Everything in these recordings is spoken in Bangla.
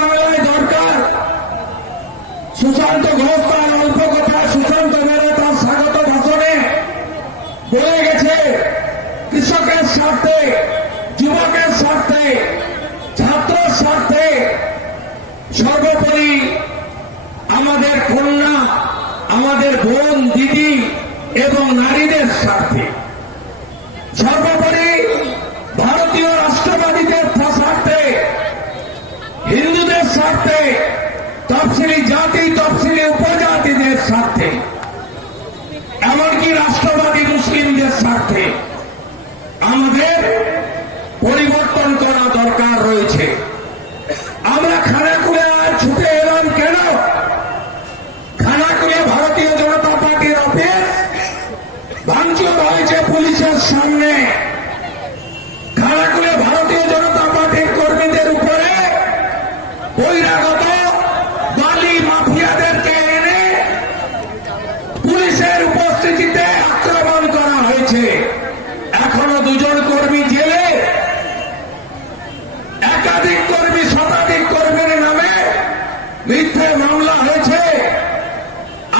বাংলায় দরকার। সুশান্ত ঘোষ তার অল্প কথা, সুশান্ত তার স্বাগত ভাষণে বলে গেছে, কৃষকের স্বার্থে, যুবকের স্বার্থে, ছাত্রের স্বার্থে সর্বোপরি আমাদের কন্যা, আমাদের বোন, দিদি এবং নারীদের স্বার্থে। সর্বোপরি ভারতীয় রাষ্ট্রবাদীদের স্বার্থে হিন্দুদের স্বার্থে তফসিলি জাতি তফসিলি উপজাতিদের স্বার্থে। এমনকি রাষ্ট্রবাদী মুসলিমদের স্বার্থে। আমাদের পরিবর্তন করা দরকার রয়েছে আমরা খানাকুলে আর ছুটে এলাম কেন খানাকুলে ভারতীয় জনতা পার্টির অফিস ভাঙচুর হয়েছে পুলিশের সামনে খানাকুলে ভারতীয় জনতা পার্টির কর্মীদের উপরে বহিরাগত বালি মাফিয়াদেরকে এনে পুলিশের উপস্থিতিতে আক্রমণ করা হয়েছে এখনও দুজন কর্মী জেলে একাধিক কর্মী শতাধিক কর্মীর নামে মিথ্যে মামলা হয়েছে।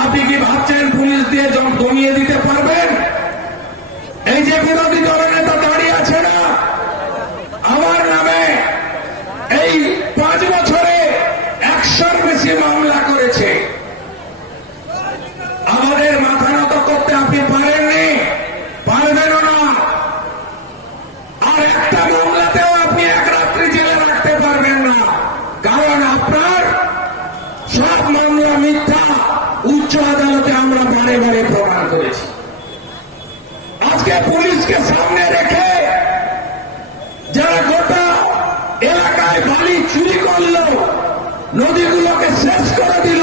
আপনি কি ভাবছেন পুলিশ দিয়ে জমিয়ে দিতে পারবেন? এই যে বিরোধী দলনেতা দাঁড়িয়ে আছে না আমার নামে এই পাঁচ বছরে একশোর বেশি মামলা করেছে আমাদের মাথা নত করতে আপনি পারেননি পারবেনও না আর একটা মামলাতেও আপনি এক রাত্রি জেলে রাখতে পারবেন না কারণ আপনার সব মামলা মিথ্যা উচ্চ আদালতে আমরা বারে বারে প্রমাণ করেছি আজকে পুলিশকে সামনে রেখে যারা গোটা এলাকায় বালি চুরি করল নদীগুলোকে শেষ করে দিল।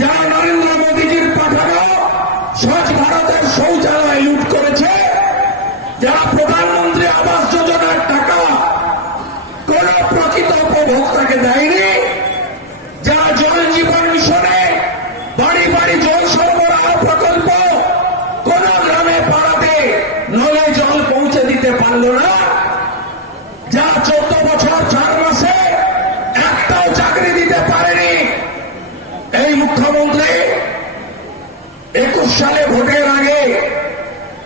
যারা নরেন্দ্র মোদীজির পাঠানো স্বচ্ছ ভারতের শৌচালয় লুট করেছে, যারা প্রধানমন্ত্রী আবাস যোজনার টাকা কোন প্রকৃত উপভোক্তাকে দেয়নি যারা জল জীবন মিশনে বাড়ি বাড়ি জল সরবরাহ প্রকল্প কোন গ্রামে পাড়াতে নলে জল পৌঁছে দিতে পারল না যা চোদ্দ বছর চার মাসে একটাও চাকরি দিতে পারেনি এই মুখ্যমন্ত্রী একুশ সালে ভোটের আগে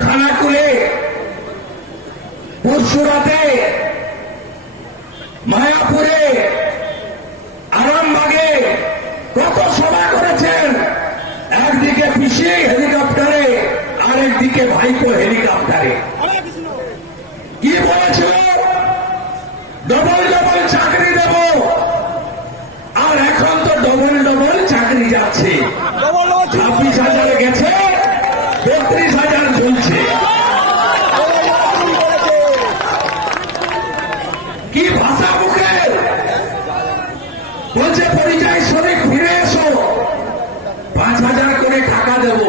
খানাকুলে, পরশুরাতে, মায়াপুরে, আরামবাগে কত সভা করেছেন? একদিকে পিসি হেলিকপ্টারে, আরেকদিকে ভাইপো হেলিকপ্টারে। কি বলেছিল? ডবল ডবল চাকরি দেব। আর এখন তো ডবল ডবল চাকরি যাচ্ছে। ছাব্বিশ হাজারে গেছে বত্রিশ হাজার ঝুলছে। কি ভাষা মুখের বলছে, পরিযায়ী শ্রমিক, ফিরে এসো। পাঁচ হাজার করে টাকা দেব।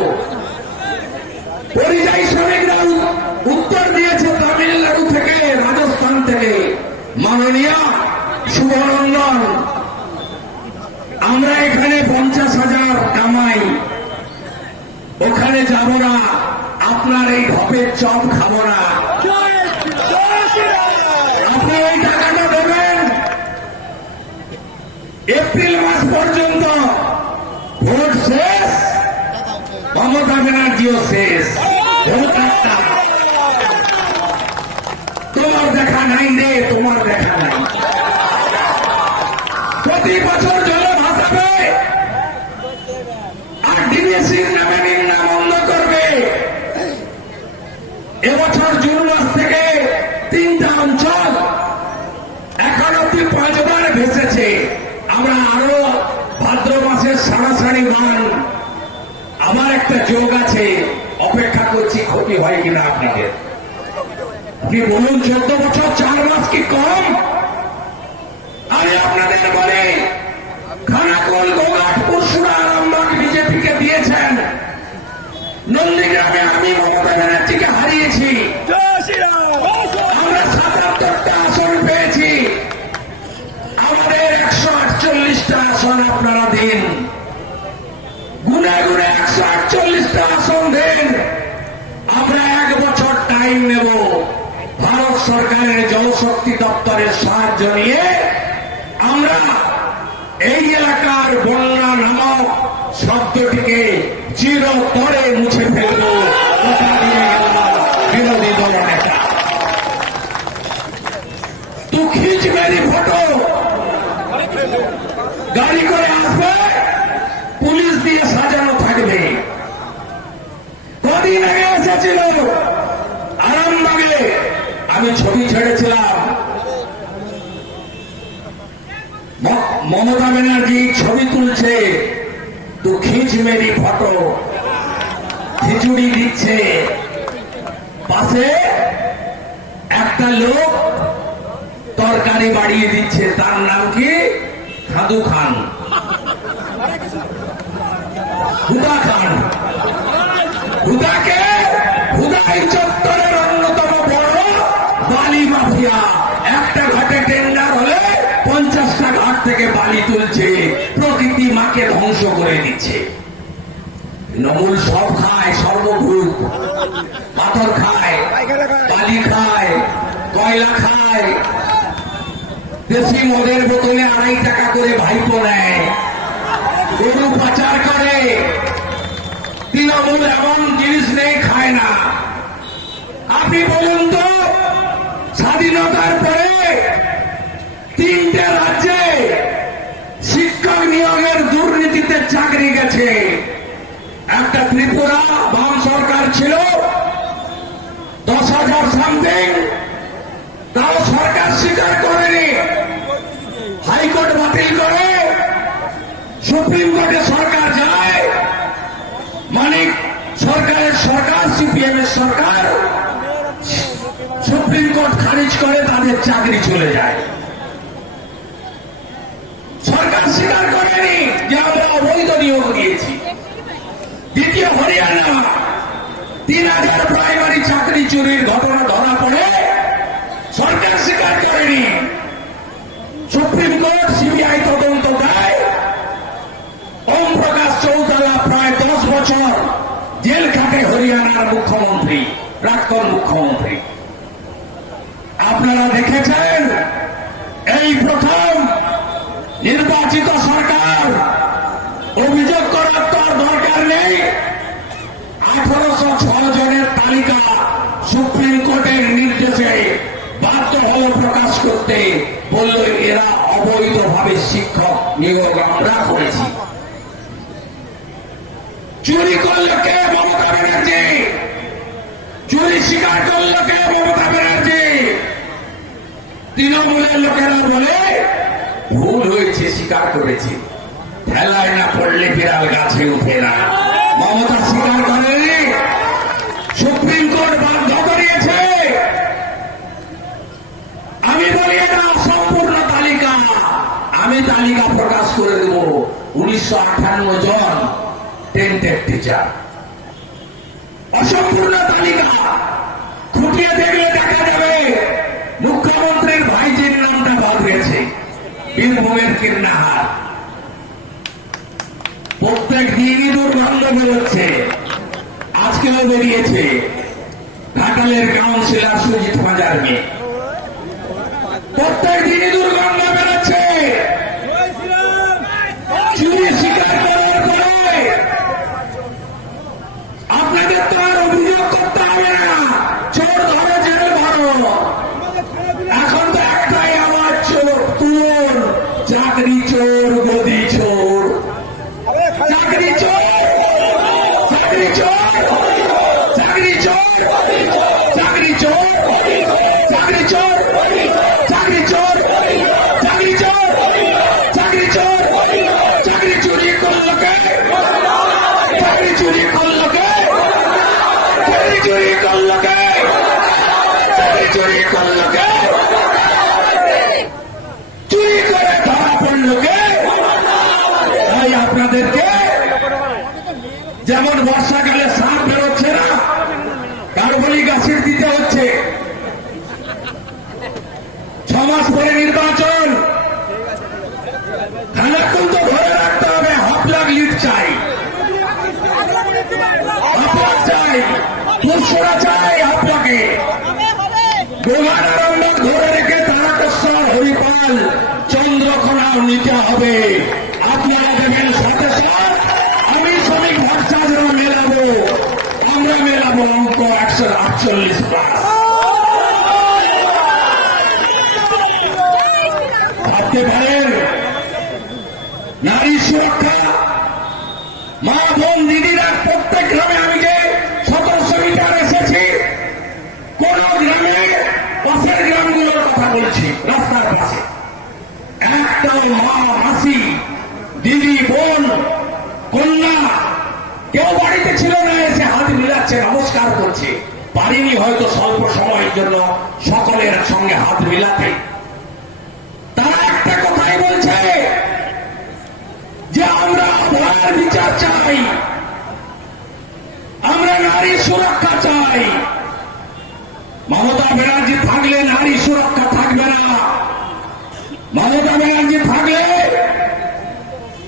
পরিযায়ী শ্রমিকরা উত্তর দিয়েছে তামিলনাড়ু থেকে, রাজস্থান থেকে। মাননীয় শুভনন্দন, আমরা এখানে পঞ্চাশ হাজার কামাই। ওখানে যাব না। আপনার এই ঢপের চপ খাব না। আপনি ওই টাকাটা দেবেন। এপ্রিল মাস পর্যন্ত ভোট শেষ, মমতা ব্যানার্জিও শেষ। ভোট একটা। তোমার দেখা নাই রে তোমার দেখা নাই প্রতি বছর জল ভাসাবে আর ডিবিএসির নামে নিম্না বন্ধ করবে এবছর জুন মাস থেকে তিনটা অঞ্চল এখন অব্দি পাঁচবার ভেসেছে। আমরা আরও ভাদ্র মাসের সারাসারি গান। আমার একটা যোগ আছে, অপেক্ষা করছি ক্ষতি হয় কিনা আপনাদের। আপনি বলুন, চোদ্দ বছর চার মাস কি কম? আমি আপনাদের বলি নন্দীগ্রামে আমি মমতা ব্যানার্জিকে হারিয়েছি। আমরা সাতাত্তরটা আসন পেয়েছি। আমাদের একশো আটচল্লিশটা আসন আপনারা দিন। গুনে গুনে একশো আটচল্লিশটা আসন দেন। আমরা এক বছর টাইম নেব। ভারত সরকারের জলশক্তি দপ্তরের সাহায্য নিয়ে আমরা এই এলাকার বন্যা চিরতরে মুছে ফেলব। বিরোধী দল নেতা তু খিচ ফটো গাড়ি করে আসবে, পুলিশ দিয়ে সাজানো থাকবে। কদিন আগে এসেছিল আরামবাগে, আমি ছবি ছেড়েছিলাম। মমতা ব্যানার্জি ছবি তুলছে। তো খিচ মেরি ফটো। খিচুড়ি দিচ্ছে। পাশে একটা লোক তরকারি বাড়িয়ে দিচ্ছে। তার নাম কি? খাদু খান। হুদা খান। হুদাকে হুদাই চত্বরের অন্যতম বড় বালি মাফিয়া। একটা দিচ্ছে নমুল সব খায় সর্বভূত। পাথর খায়। বালি খায় কয়লা খায়। দেশি মদের বোতলে আড়াই টাকা করে ভাইপো নেয়। গরু পাচার করে। তৃণমূল এমন জিনিস নেই খায় না। আপনি বলুন তো স্বাধীনতার পরে তিনটে রাজ্যে চাকরি গেছে। একটা ত্রিপুরা বাম সরকার ছিল, দশ হাজার সামথিং তাও সরকার স্বীকার করেনি। হাইকোর্ট বাতিল করে সুপ্রিম কোর্টে সরকার যায়। মানে সরকারের সরকার, সিপিএম এর সরকার, সুপ্রিম কোর্ট খারিজ করে তাদের চাকরি চলে যায়। সরকার স্বীকার নিয়োগ দিয়েছি। দ্বিতীয় হরিয়ানা তিন হাজার প্রাইমারি চাকরি চুরির ঘটনা ধরা পড়ে। সরকার স্বীকার করেনি। সুপ্রিম কোর্ট সিবিআই তদন্ত দেয়। ওম প্রকাশ চৌতালা প্রায় দশ বছর জেল খাটে হরিয়ানার মুখ্যমন্ত্রী, প্রাক্তন মুখ্যমন্ত্রী। আপনারা দেখেছেন, এই প্রথম নির্বাচিত সরকার অভিযোগ করার তো আর দরকার নেই। আঠারোশো ছয় জনের তালিকা সুপ্রিম কোর্টের নির্দেশে বাধ্য হল প্রকাশ করতে বলল, এরা অবৈধভাবে শিক্ষক নিয়োগ আমরা করেছি। চুরি করল কে মমতা ব্যানার্জি? চুরি স্বীকার করল কে মমতা ব্যানার্জি? তৃণমূলের লোকেরা বলে, ভুল হয়েছে, স্বীকার করেছি। ঠেলায় না পড়লে বিড়াল গাছে উঠে না। মমতা স্বীকার করেনি সুপ্রিম কোর্ট বাধ্য করিয়েছে। আমি বলি, এটা অসম্পূর্ণ তালিকা। আমি তালিকা প্রকাশ করে দেব। উনিশশো আঠান্ন জন টেন্টের টিচার অসম্পূর্ণ তালিকা। খুঁটিয়ে দেখলে দেখা যাবে, মুখ্যমন্ত্রীর ভাইজির নামটা বাদ গেছে। বীরভূমের কীর্ণাহার প্রত্যেক দিনই দুর্গন্ধ বেরোচ্ছে। আজকেও বেরিয়েছে ঘাটালের কাউন্সিলর সুজিত বাজার মেয়ে। প্রত্যেক দিনই দুর্গন্ধ বেরোচ্ছে। চুরি স্বীকার করার পরে আপনাদের তো আর অভিযোগ করতে হবে না। চোর ধরো জেল ভরো। যেমন বর্ষাকালে সাপ বেরোচ্ছে না কার্বলিক অ্যাসিড দিতে হচ্ছে। ছ মাস পরে নির্বাচন। খানাকুল তো ধরে রাখতে হবে হাফ লাখ লিড চাই। চাই দুশোরা চাই হাফ লাখে গোঘাটারম্বক ধরে রেখে তারকেশ্বর, হরিপাল চন্দ্রকোনা নিতে হবে। করছে পারিনি হয়তো স্বল্প সময়ের জন্য সকলের সঙ্গে হাত মিলাতে। তারা একটা কথাই বলছে যে আমরা ভয়ের বিচার চাই, আমরা নারী সুরক্ষা চাই। মমতা ব্যানার্জি থাকলে নারী সুরক্ষা থাকবে না। মমতা ব্যানার্জি থাকলে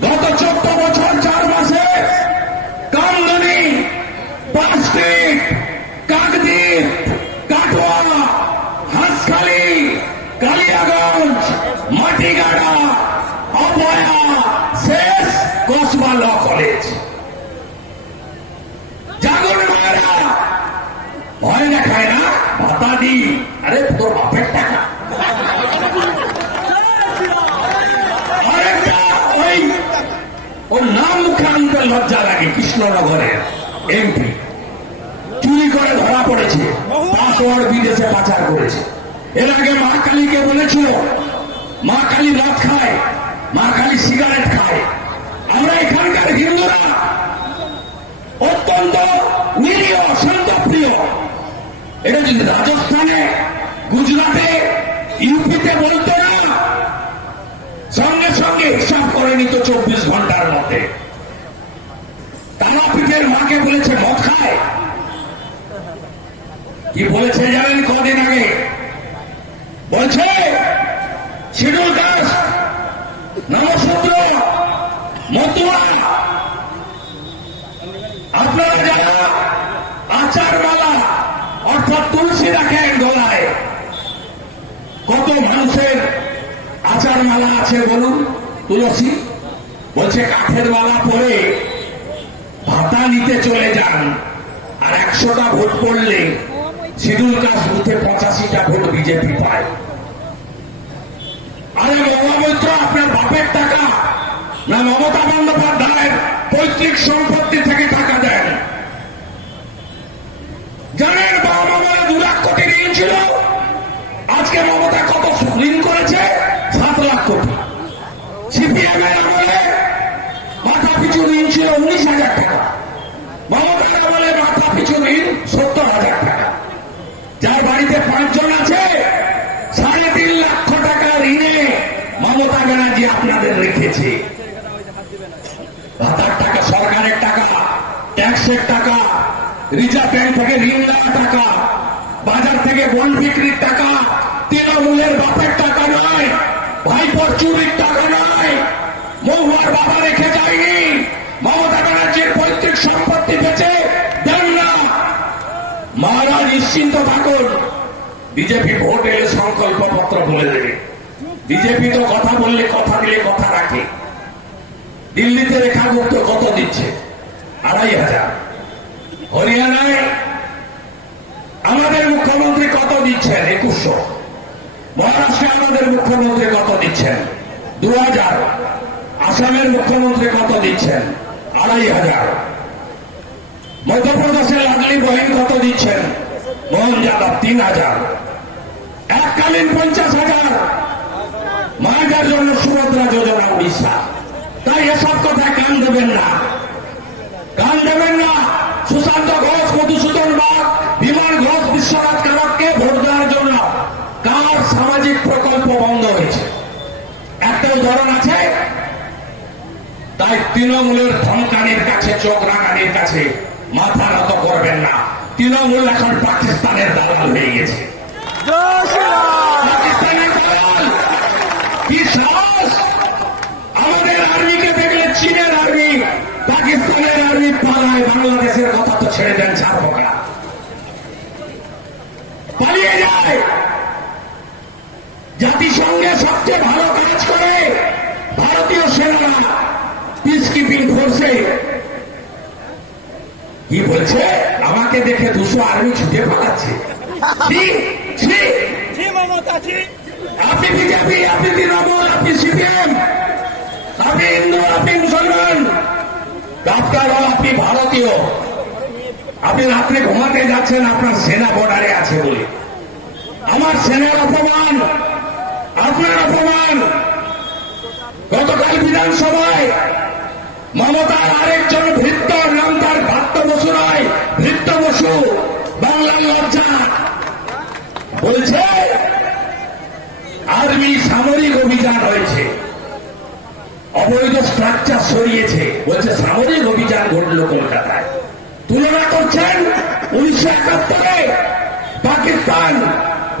গত চোদ্দ বছর শেষ ল কলেজ। জাগর মায়েরা, ভয় দেখায় না ভাতা দি। আরে, তোর বাপের টাকা। ওর নাম মুখে আনতে লজ্জা লাগে কৃষ্ণনগরের এমপি চুরি করে ধরা পড়েছে, পাসওয়ার্ড বিদেশে পাচার করেছে। এর আগে মা কালীকে বলেছিল, মা কালী মদ খায়, মা কালী সিগারেট খায়। এখানকার হিন্দুরা অত্যন্ত নিরীহ, শান্তপ্রিয়। এটা যদি রাজস্থানে, গুজরাটে, ইউপিতে বলতো না, সঙ্গে সঙ্গে হিসাব করে নিত চব্বিশ ঘণ্টার মধ্যে। তারাপীঠের মাকে বলেছে, মদ খায়? কি বলেছে জানেন কদিন আগে? বলছে, শিডুল কাস্ট নবসূত্র মতুয়া কাঠের মালা পরে ভাতা নিতে চলে যান, আর একশোটা ভোট পড়লে শিডিউল কাস্ট বুথে পঁচাশিটা ভোট বিজেপি পায়। আরে মহামৈত্র আপনার বাপের টাকা না, মমতা বন্দ্যোপাধ্যায়ের পৈতৃক সম্পত্তি থেকে টাকা দেন। জানেন বাবা মামারা দু লাখ কোটি ঋণ ছিল? আজকে মমতা কত ঋণ করেছে? সাত লাখ কোটি। সিপিএম এর আমলে মাথা পিছু ঋণ ছিল উনিশ হাজার টাকা। মমতার আমলে মাথা পিছু ঋণ সত্তর হাজার টাকা। যার বাড়িতে পাঁচজন আছে, সাড়ে তিন লক্ষ টাকা ঋণে মমতা ব্যানার্জি আপনাদের রেখেছে। ভাতার টাকা, সরকারের টাকা, ট্যাক্সের টাকা, রিজার্ভ ব্যাংক থেকে ঋণ নেওয়া টাকা, বাজার থেকে বন্ড বিক্রির টাকা, তৃণমূলের বাপের টাকা নয়, ভাইপোর চুরির টাকা নয়, মহুয়ার বাবা রেখে যায়নি, মমতা ব্যানার্জির পৈতৃক সম্পত্তি বেচে দেন না। মারা নিশ্চিন্ত থাকুন, বিজেপি ভোট এলে সংকল্প পত্র বলে দেবে। বিজেপি তো কথা বললে, কথা দিলে কথা রাখে। দিল্লিতে রেখা গুপ্ত কত দিচ্ছে? আড়াই হাজার। হরিয়ানায় আমাদের মুখ্যমন্ত্রী কত দিচ্ছেন? একুশশো। মহারাষ্ট্রে আমাদের মুখ্যমন্ত্রী কত দিচ্ছেন? দু হাজার। আসামের মুখ্যমন্ত্রী কত দিচ্ছেন? আড়াই হাজার। মধ্যপ্রদেশের লাডলি বহিন কত দিচ্ছেন? মোহন যাদব, তিন হাজার। এককালীন পঞ্চাশ হাজার। মায়ের জন্য সুভদ্রা যোজনা উড়িষ্যা। তাই এসব কথায় কান দেবেন না। কান দেবেন না। সুশান্ত ঘোষ মধুসূদন বাগ বিমান ঘোষ বিশ্বনাথ কারককে ভোট দেওয়ার জন্য কার সামাজিক প্রকল্প বন্ধ হয়েছে? একটা উদাহরণ আছে? তাই তৃণমূলের ধমকানির কাছে চোখ রাঙানির কাছে মাথা নত করবেন না। তৃণমূল এখন পাকিস্তানের দালাল হয়ে গেছে। পাকিস্তানের দালাল! সাহস? আমাদের আর্মিকে দেখলে চীনের আর্মি পাকিস্তানের আর্মি পালায় বাংলাদেশের কথা তো ছেড়ে দেন ছাড়বো না। পালিয়ে যায়। জাতিসংঘে সবচেয়ে ভালো কাজ করে ভারতীয় সেনারা পিস কিপিং ফোর্সে কি বলছে? আমাকে দেখে দুশো আর্মি ছুটে পালাচ্ছে। আপনি বিজেপি আপনি তৃণমূল আপনি সিপিএম। আপনি হিন্দু আপনি মুসলমান ডাক্তার আপনি ভারতীয়। আপনি রাত্রে ঘুমাতে যাচ্ছেন, আপনার সেনা বর্ডারে আছে বলে। আমার সেনার অপমান, আপনার অপমান। গতকাল বিধানসভায় মমতার আরেকজন ভৃত্য নাম তার ভাত্য বসু নয় ভৃত্য বসু, বাংলার লজ্জা। বলছে, আর্মি সামরিক অভিযান হয়েছে। অবৈধ স্ট্রাকচার সরিয়েছে বলছে, সামরিক অভিযান ঘটল কলকাতায়। তুলনা করছেন উনিশশো একাত্তরে পাকিস্তান।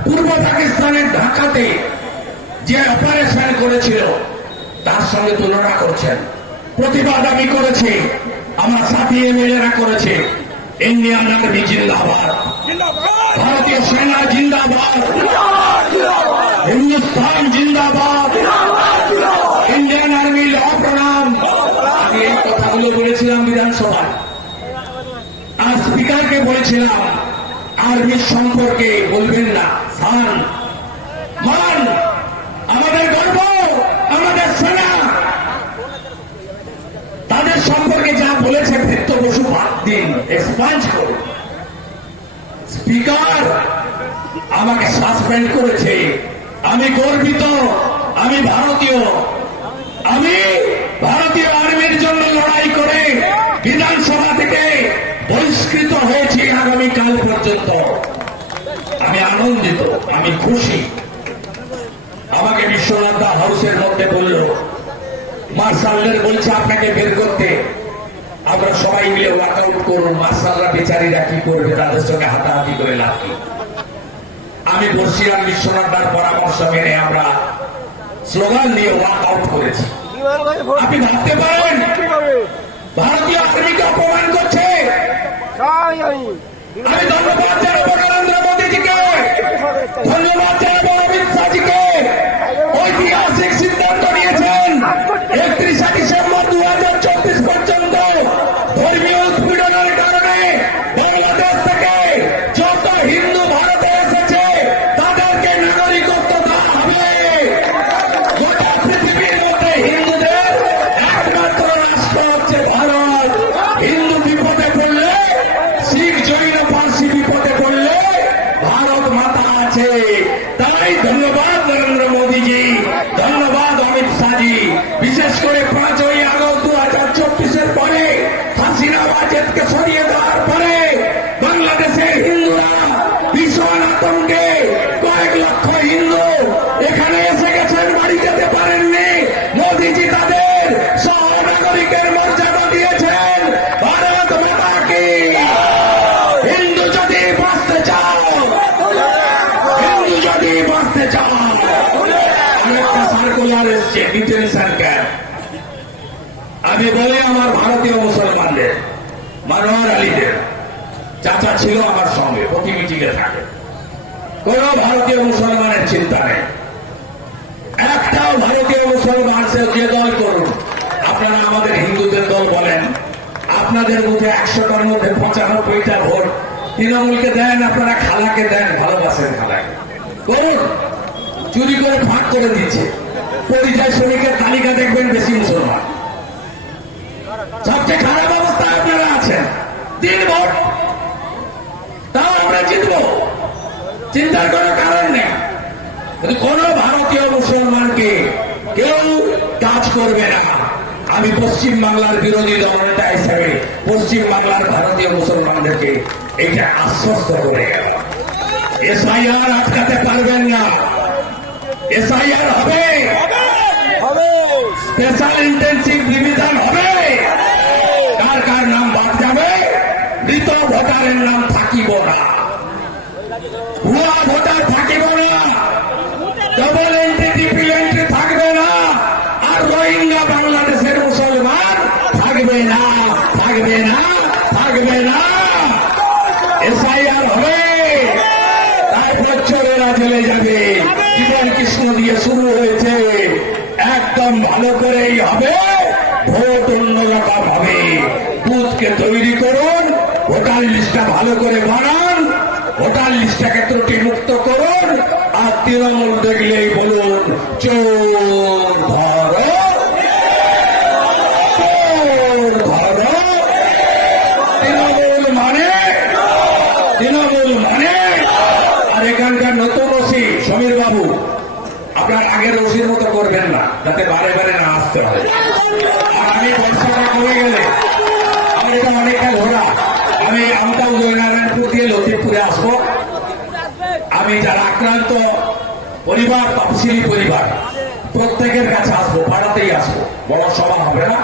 পূর্ব পাকিস্তানের ঢাকাতে যে অপারেশন করেছিল, তার সঙ্গে তুলনা করছেন। প্রতিবাদ আমি করেছি, আমার সাথী এমএলএরা করেছে। ইন্ডিয়ান আর্মি জিন্দাবাদ। ভারতীয় সেনা জিন্দাবাদ। হিন্দুস্তান জিন্দাবাদ। ইন্ডিয়ান আর্মি ল প্রণাম আমি এই কথাগুলো বলেছিলাম বিধানসভায়। আর স্পিকারকে বলেছিলাম আর্মির সম্পর্কে বলবেন না। সান মান আমাদের গর্ব, আমাদের সেনা। তাদের সম্পর্কে যা বলেছে ভৃত্য বসু বাদ দিন এক্সপাঞ্জ করুন। স্পিকার আমাকে সাসপেন্ড করেছে। আমি গর্বিত, আমি ভারতীয়। আমি ভারতীয় আর্মির জন্য লড়াই করে বিধানসভা থেকে বহিষ্কৃত হয়েছি আগামীকাল পর্যন্ত। আমি আনন্দিত, আমি খুশি। আমাকে বিশ্বনাথ হাউসের মধ্যে বলল, মার্শালদের বলছে আপনাকে বের করতে। আমরা সবাই মিলে ওয়ার্কআউট করুন মার্শালরা বেচারীরা কি করবে তাদের সঙ্গে হাতাহাতি করে কি? আমি বর্ষিয়ান বিশ্বনাথ দার পরামর্শ মেনে আমরা স্লোগান দিয়ে ওয়ার্কআউট করেছি। আপনি ভাবতে পারেন সঙ্গে প্রতি মিটিংয়ে থাকে। কোন ভারতীয় মুসলমানের চিন্তা নেই। একটাও ভারতীয় মুসলমান সে যে দল করুন আপনারা আমাদের হিন্দুদের দল বলেন, আপনাদের মধ্যে একশোটার মধ্যে পঁচানব্বইটা ভোট তৃণমূলকে দেন, আপনারা খালাকে দেন, ভালোবাসেন খালাকে। করুন। চুরি করে ভাগ করে দিচ্ছে পরিচয় শ্রমিকের তালিকা দেখবেন বেশি মুসলমান। সবচেয়ে খারাপ অবস্থায় আপনারা আছেন। তিন ভোট আমরা জিতবো। চিন্তার কোনো কারণ নেই। কোন ভারতীয় মুসলমানকে কেউ কাজ করবে না। আমি পশ্চিম বাংলার বিরোধী দলনেতা হিসেবে পশ্চিম বাংলার ভারতীয় মুসলমানদেরকে এটা আশ্বস্ত করে গেল এসআইআর আটকাতে পারবেন না। এসআইআর হবে। স্পেশাল ইন্টেন্সিভ রিভিশন হবে। কার কার নাম বাদ যাবে? মৃত ভোটারের নাম থাকিব না। ভুয়া ভোটার থাকিব না। ডবল এন্ট্রি ট্রিপল এন্ট্রি থাকবে না। আর রোহিঙ্গা বাংলাদেশের মুসলমান থাকবে না। থাকবে না থাকবে না। এসআইআর হবে। চোরেরা চলে যাবে। জীবন কৃষ্ণ দিয়ে শুরু হয়েছে। একদম ভালো করেই হবে। ভোট অন্য রকম হবে। বুথকে তৈরি করুন। ভোটার লিস্টটা ভালো করে বানান। ভোটার লিস্টটাকে ত্রুটি মুক্ত করুন আর তৃণমূল দেখলেই বলুন চোর ধরো চোর ধরো তৃণমূল মানে তৃণমূল মানে আর এখানকার নতুন ওসি সমীর বাবু আপনার আগের ওসির মতো করবেন না যাতে বারে বারে না আসতে হয় আর আমি বর্ষাটা কমে গেলে আমার এটা অনেকটা ঘোরা আমি আমতা উদয়নারায়ণপুর দিয়ে লতিফপুরে আসব। আমি যারা আক্রান্ত পরিবার, তফসিলি পরিবার, প্রত্যেকের কাছে আসব পাড়াতেই আসব। বড় সভা হবে না।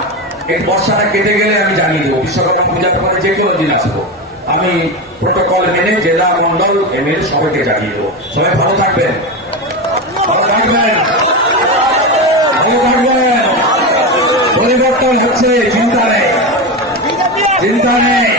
এই বর্ষাটা কেটে গেলে আমি জানিয়ে দেবো, বিশ্বকর্মা পূজার পরে যে কোনো দিন আসব। আমি প্রোটোকল মেনে জেলা মন্ডল এমএলএ সবাইকে জানিয়ে দেবো। সবাই ভালো থাকবেন। ভালো থাকবেন। পরিবর্তন হচ্ছে, চিন্তা নেই। চিন্তা নেই।